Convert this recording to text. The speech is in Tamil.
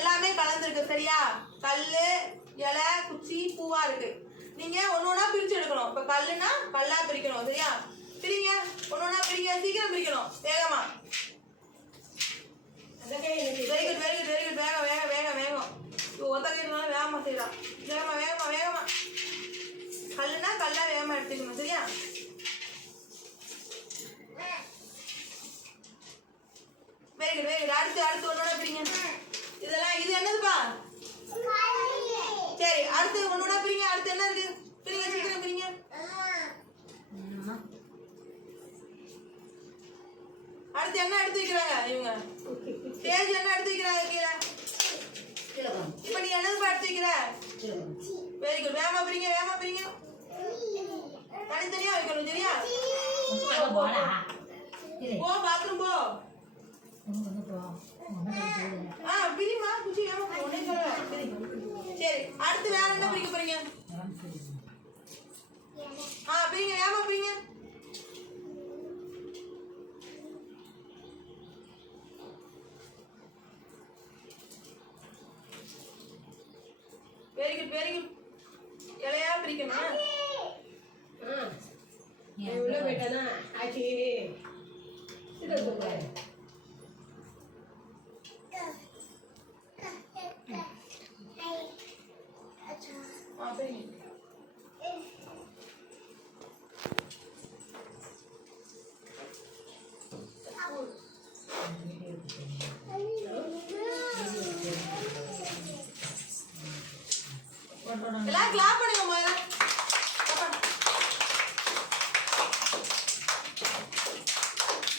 எல்லாமே கலந்துருக்கு சரியா? கல்லு, இலை, குச்சி, பூவா இருக்கு. நீங்க ஒன்னொன்னா பிரிச்சு எடுக்கணும். இப்ப கல்லுனா கல்லா பிரிக்கணும் சரியா? பிரிங்க, ஒன்னொன்னா பிரிங்க, சீக்கிரம் பிரிக்கணும் வேகமா. Very good very good very good. வேகம் வேகம் வேகம் வேகம். ஒத்த கையினால வேகமா செய்யலாம். வேகமா வேகமா வேகமா. கல்லுனா கல்லா வேகமா எடுத்துக்கணும் சரியா? Very good very good. அடுத்து அடுத்து ஒன்னோட பிரிங்க. இதெல்லாம் இது என்னதுப்பா? சரி அடுத்து ஒன்னோட பிரிங்க. அடுத்து என்ன இருக்கு? பிரிங்க சீக்கிரம் பிரிங்க. அடுத்து என்ன எடுத்து வைக்கிறாங்க இவங்க? ஸ்டேஜ் என்ன எடுத்து வைக்கிறாங்க கீழே? இப்ப நீ என்னதுப்பா எடுத்து வைக்கிற? Very good. வேகமா பிரிங்க வேகமா பிரிங்க. தனித்தனியா வைக்கணும் சரியா? போ பாத்ரூம் போ. பிரிமா குச்சி வேகமா உடனே சொல்லுவேன். சரி அடுத்து வேற என்ன பிரிக்க போறீங்க? பிரிங்க வேகமா பிரிங்க. Very good very good. இலையா பிரிக்கணும்.